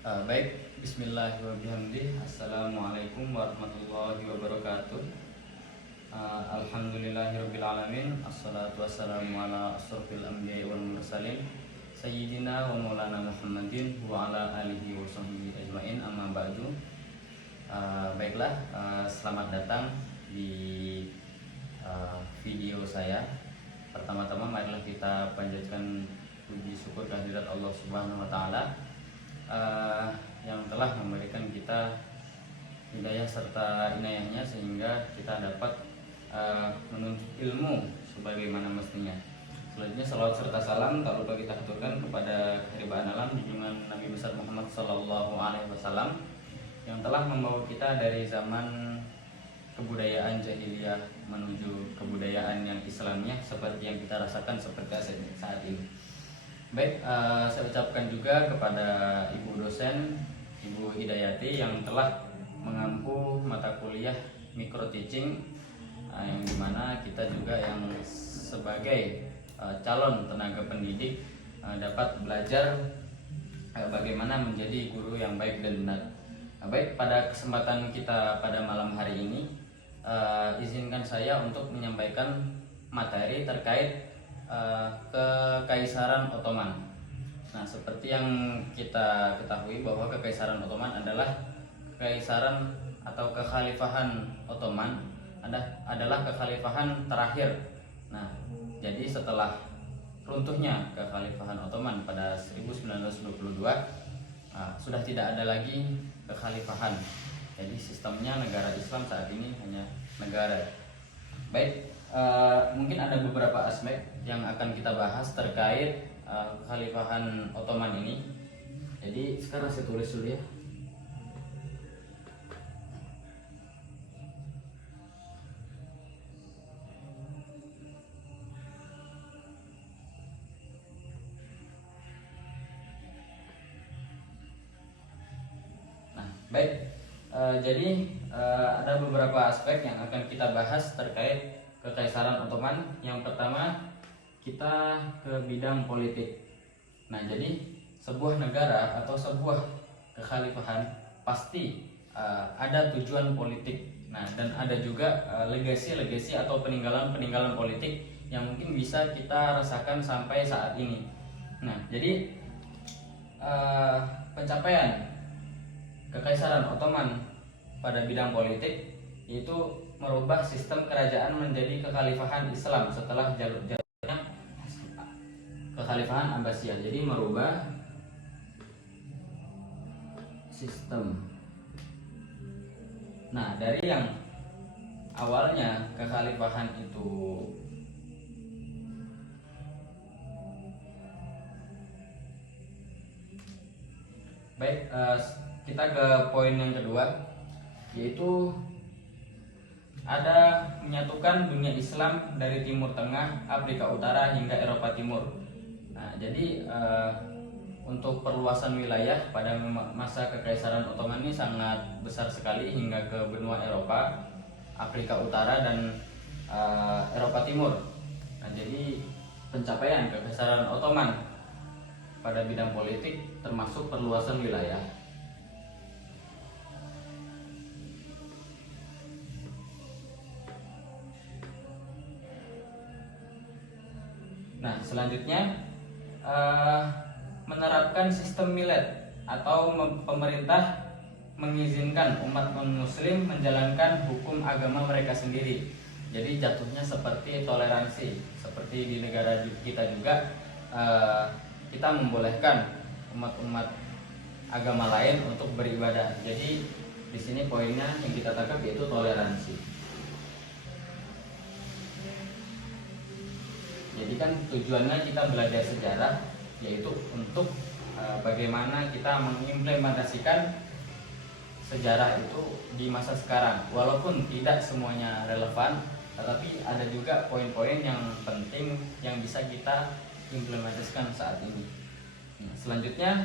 Baik, bismillahirrahmanirrahim. Assalamualaikum warahmatullahi wabarakatuh. Alhamdulillahirrabbilalamin. Assalatu wassalamu ala asrofil anbiya'i wal mursalin Sayyidina wa maulana Muhammadin wa ala alihi wa sahbihi ajma'in, amma ba'du. Baiklah, selamat datang di video saya. Pertama-tama marilah kita panjatkan puji syukur kehadirat Allah Subhanahu wa taala yang telah memberikan kita hidayah serta inayahnya sehingga kita dapat menuntut ilmu sebagaimana mestinya. Selanjutnya salawat serta salam tak lupa kita aturkan kepada kehadiran alam junjungan Nabi besar Muhammad Sallallahu Alaihi Wasallam yang telah membawa kita dari zaman kebudayaan jahiliyah menuju kebudayaan yang Islamnya seperti yang kita rasakan seperti saat ini. Baik, saya ucapkan juga kepada Ibu dosen, Ibu Hidayati yang telah mengampu mata kuliah micro teaching, yang dimana kita juga yang sebagai calon tenaga pendidik dapat belajar bagaimana menjadi guru yang baik dan benar. Baik, pada kesempatan kita pada malam hari ini, izinkan saya untuk menyampaikan materi terkait Kekaisaran Ottoman. Nah, seperti yang kita ketahui bahwa Kekaisaran Ottoman adalah kekaisaran atau kekhalifahan Ottoman adalah kekhalifahan terakhir. Nah, jadi setelah runtuhnya kekhalifahan Ottoman pada 1922, sudah tidak ada lagi kekhalifahan. Jadi sistemnya negara Islam saat ini hanya negara. Baik, mungkin ada beberapa aspek yang akan kita bahas terkait kekhalifahan Ottoman ini. Jadi sekarang saya tulis dulu ya. Nah, baik. Jadi ada beberapa aspek yang akan kita bahas terkait Kekaisaran Ottoman. Yang pertama, kita ke bidang politik. Nah, jadi sebuah negara atau sebuah kekhalifahan pasti ada tujuan politik. Nah, dan ada juga legasi-legasi atau peninggalan-peninggalan politik yang mungkin bisa kita rasakan sampai saat ini. Nah, jadi pencapaian Kekaisaran Ottoman pada bidang politik yaitu merubah sistem kerajaan menjadi kekhalifahan Islam setelah jalurnya kekhalifahan Abbasiyah. Jadi merubah sistem. Nah, dari yang awalnya kekhalifahan itu baik, kita ke poin yang kedua, yaitu ada menyatukan dunia Islam dari Timur Tengah, Afrika Utara hingga Eropa Timur. Nah, jadi untuk perluasan wilayah pada masa Kekaisaran Ottoman ini sangat besar sekali hingga ke benua Eropa, Afrika Utara dan Eropa Timur. Nah, jadi pencapaian Kekaisaran Ottoman pada bidang politik termasuk perluasan wilayah. Nah, selanjutnya menerapkan sistem milet atau pemerintah mengizinkan umat non-muslim menjalankan hukum agama mereka sendiri. Jadi jatuhnya seperti toleransi, seperti di negara kita juga kita membolehkan umat-umat agama lain untuk beribadah. Jadi di sini poinnya yang kita tangkap yaitu toleransi. Jadi kan tujuannya kita belajar sejarah yaitu untuk bagaimana kita mengimplementasikan sejarah itu di masa sekarang. Walaupun tidak semuanya relevan, tetapi ada juga poin-poin yang penting yang bisa kita implementasikan saat ini. Selanjutnya,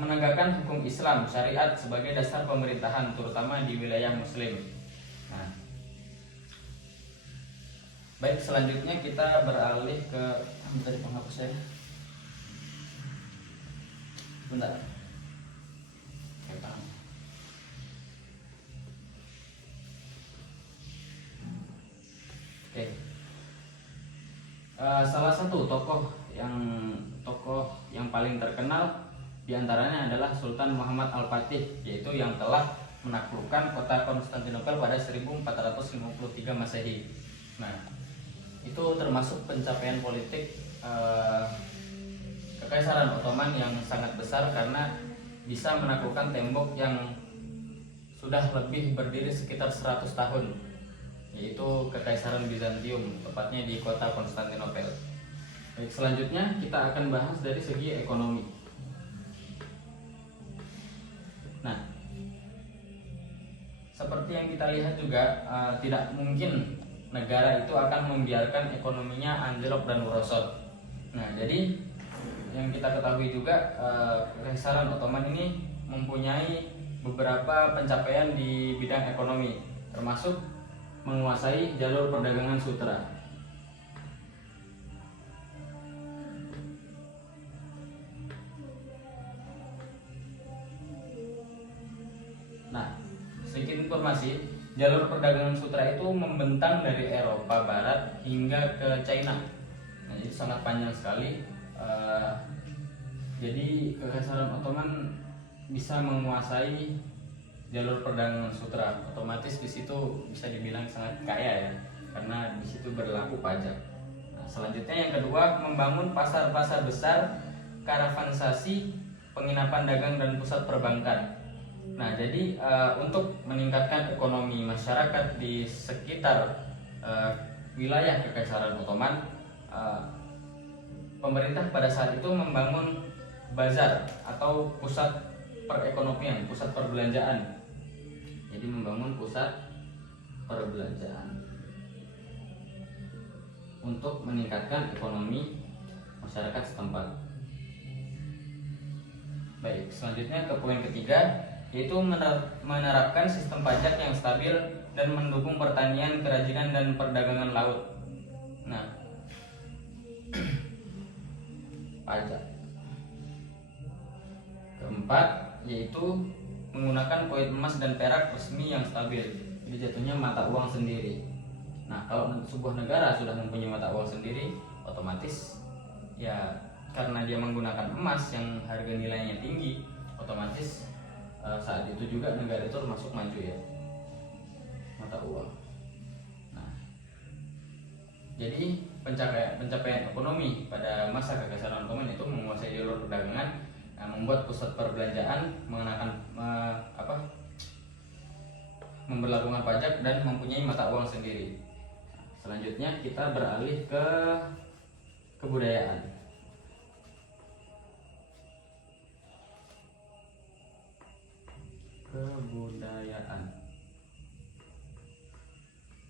menegakkan hukum Islam syariat sebagai dasar pemerintahan terutama di wilayah Muslim. Nah, baik, selanjutnya kita beralih ke dari penghapus saya. Bentar. Salah satu tokoh yang paling terkenal diantaranya adalah Sultan Muhammad Al-Fatih, yaitu yang telah menaklukkan kota Konstantinopel pada 1453 Masehi. Nah, itu termasuk pencapaian politik Kekaisaran Ottoman yang sangat besar karena bisa menaklukkan tembok yang sudah lebih berdiri sekitar 100 tahun, yaitu Kekaisaran Bizantium, tepatnya di kota Konstantinopel. Baik, selanjutnya kita akan bahas dari segi ekonomi. Nah, seperti yang kita lihat juga, tidak mungkin negara itu akan membiarkan ekonominya anjlok dan merosot. Nah, jadi yang kita ketahui juga, Kekaisaran Ottoman ini mempunyai beberapa pencapaian di bidang ekonomi, termasuk menguasai jalur perdagangan sutra. Nah, sedikit informasi, jalur perdagangan sutra itu membentang dari Eropa Barat hingga ke China. Nah, itu sangat panjang sekali. Jadi Kekaisaran Ottoman bisa menguasai jalur perdagangan sutra, otomatis di situ bisa dibilang sangat kaya ya, karena di situ berlaku pajak. Nah, selanjutnya yang kedua, membangun pasar-pasar besar, karavanisasi, penginapan dagang dan pusat perbankan. Nah, jadi untuk meningkatkan ekonomi masyarakat di sekitar wilayah Kekaisaran Ottoman, pemerintah pada saat itu membangun bazar atau pusat perekonomian, pusat perbelanjaan. Jadi membangun pusat perbelanjaan untuk meningkatkan ekonomi masyarakat setempat. Baik, selanjutnya ke poin ketiga, yaitu menerapkan sistem pajak yang stabil dan mendukung pertanian, kerajinan, dan perdagangan laut. Nah, pajak. Keempat, yaitu menggunakan koin emas dan perak resmi yang stabil, jadi jatuhnya mata uang sendiri. Nah, kalau sebuah negara sudah mempunyai mata uang sendiri, otomatis ya karena dia menggunakan emas yang harga nilainya tinggi, otomatis saat itu juga negara itu termasuk maju ya, mata uang. Nah, jadi pencapaian ekonomi pada masa Kekaisaran Ottoman itu menguasai jalur perdagangan, membuat pusat perbelanjaan, memberlakukan pajak, dan mempunyai mata uang sendiri. Selanjutnya kita beralih ke kebudayaan.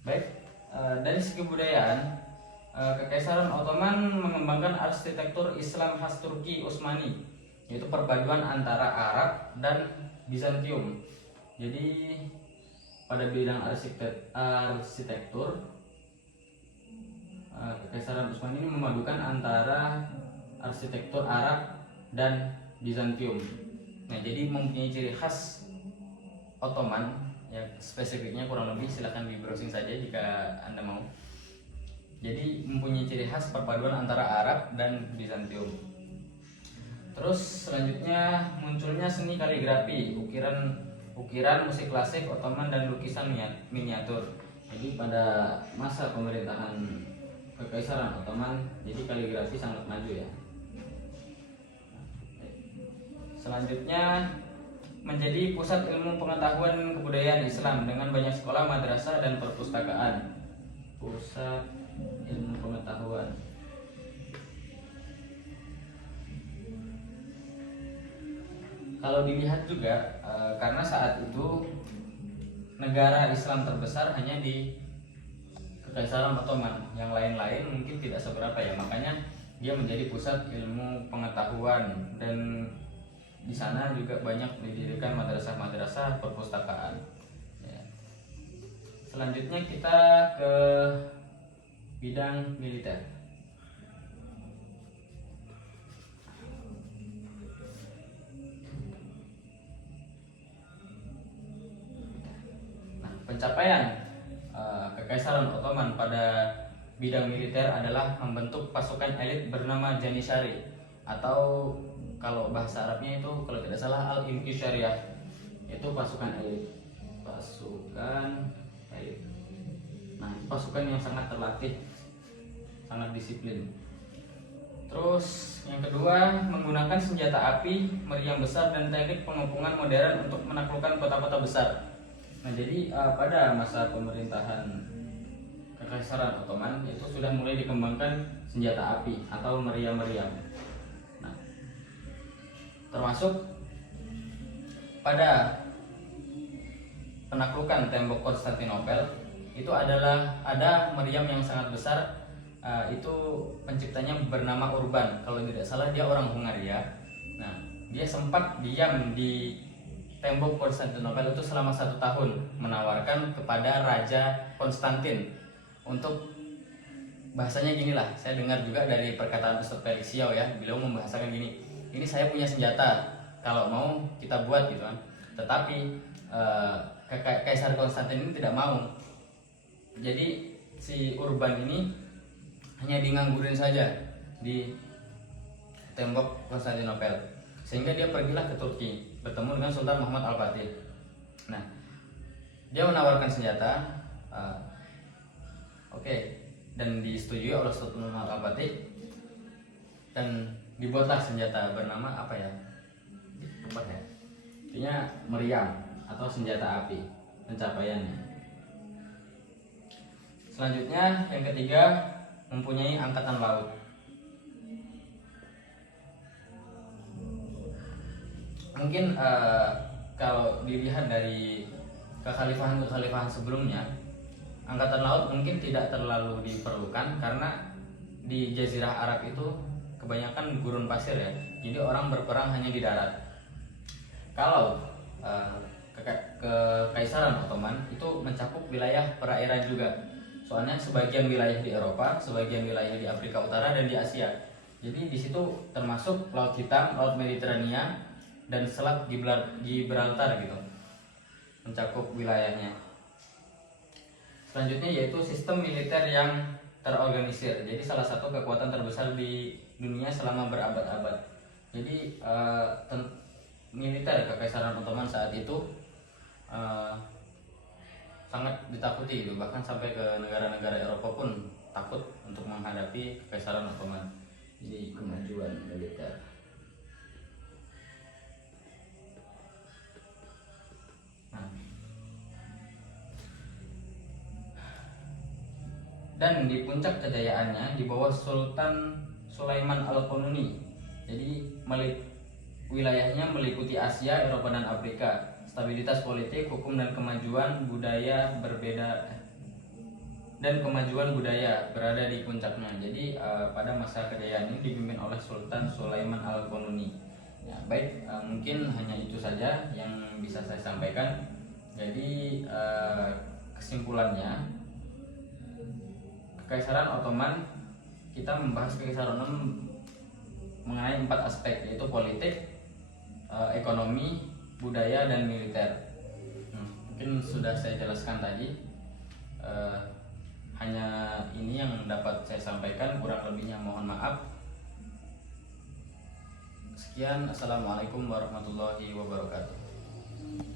Baik, dari segi kebudayaan, Kekaisaran Ottoman mengembangkan arsitektur Islam khas Turki Utsmani, yaitu perpaduan antara Arab dan Bizantium. Jadi pada bidang arsitektur, Kekaisaran Utsmani ini memadukan antara arsitektur Arab dan Bizantium. Nah, jadi mempunyai ciri khas Ottoman, ya spesifiknya kurang lebih silahkan di browsing saja jika Anda mau. Jadi mempunyai ciri khas perpaduan antara Arab dan Bizantium. Terus selanjutnya munculnya seni kaligrafi, ukiran, musik klasik Ottoman, dan lukisan miniatur. Jadi pada masa pemerintahan Kekaisaran Ottoman, jadi kaligrafi sangat maju ya. Selanjutnya menjadi pusat ilmu pengetahuan kebudayaan Islam dengan banyak sekolah, madrasah, dan perpustakaan. Pusat ilmu pengetahuan. Kalau dilihat juga, karena saat itu negara Islam terbesar hanya di Kekaisaran Ottoman, yang lain-lain mungkin tidak seberapa ya, makanya dia menjadi pusat ilmu pengetahuan, dan di sana juga banyak didirikan madrasah-madrasah, perpustakaan. Ya. Selanjutnya kita ke bidang militer. Nah, pencapaian Kekaisaran Ottoman pada bidang militer adalah membentuk pasukan elit bernama Janishari, atau kalau bahasa Arabnya itu kalau tidak salah Al-Inqisyariyah, itu pasukan elit. Pasukan elit. Nah, pasukan yang sangat terlatih, sangat disiplin. Terus yang kedua, menggunakan senjata api, meriam besar, dan teknik pengepungan modern untuk menaklukkan kota-kota besar. Nah, jadi pada masa pemerintahan Kekaisaran Ottoman itu sudah mulai dikembangkan senjata api atau meriam-meriam. Nah, termasuk pada penaklukan tembok Konstantinopel itu ada meriam yang sangat besar. Itu penciptanya bernama Urban, kalau tidak salah dia orang Hungaria. Nah, dia sempat diam di tembok Konstantinopel itu selama 1 tahun, menawarkan kepada Raja Konstantin untuk, bahasanya gini lah, saya dengar juga dari perkataan Ustadz Felix Xiao ya, beliau membahasakan gini, ini saya punya senjata, kalau mau kita buat gitu kan. Tetapi Kaisar Konstantin ini tidak mau. Jadi si Urban ini hanya nganggurin saja di tembok Konstantinopel, sehingga dia pergilah ke Turki bertemu dengan Sultan Muhammad Al-Fatih. Nah, dia menawarkan senjata, dan disetujui oleh Sultan Muhammad Al-Fatih, dan dibuatlah senjata bernama apa ya? Lupa ya. Intinya meriam atau senjata api pencapaiannya. Selanjutnya yang ketiga, mempunyai angkatan laut. Mungkin kalau dilihat dari kekhalifahan sebelumnya, angkatan laut mungkin tidak terlalu diperlukan karena di Jazirah Arab itu kebanyakan gurun pasir ya, jadi orang berperang hanya di darat. Kalau Kekaisaran Ottoman itu mencakup wilayah perairan juga. Soalnya sebagian wilayah di Eropa, sebagian wilayah di Afrika Utara, dan di Asia. Jadi di situ termasuk Laut Hitam, Laut Mediterania, dan Selat Gibraltar gitu, mencakup wilayahnya. Selanjutnya yaitu sistem militer yang terorganisir. Jadi salah satu kekuatan terbesar di dunia selama berabad-abad. Jadi militer Kekaisaran Ottoman saat itu sangat ditakuti gitu, bahkan sampai ke negara-negara Eropa pun takut untuk menghadapi Kekaisaran Ottoman. Jadi kemajuan militer. Nah, dan di puncak kejayaannya di bawah Sultan Sulaiman Al-Qanuni. Jadi wilayahnya meliputi Asia, Eropa, dan Afrika. Stabilitas politik, hukum, dan kemajuan budaya berada di puncaknya. Jadi pada masa kejayaan ini dipimpin oleh Sultan Sulaiman Al-Qanuni. Ya, baik, mungkin hanya itu saja yang bisa saya sampaikan. Jadi kesimpulannya, Kekaisaran Ottoman, kita membahas Kekaisaran Ottoman mengenai 4 aspek, yaitu politik, ekonomi, budaya, dan militer. Mungkin sudah saya jelaskan tadi. Hanya ini yang dapat saya sampaikan, kurang lebihnya mohon maaf. Sekian, assalamualaikum warahmatullahi wabarakatuh.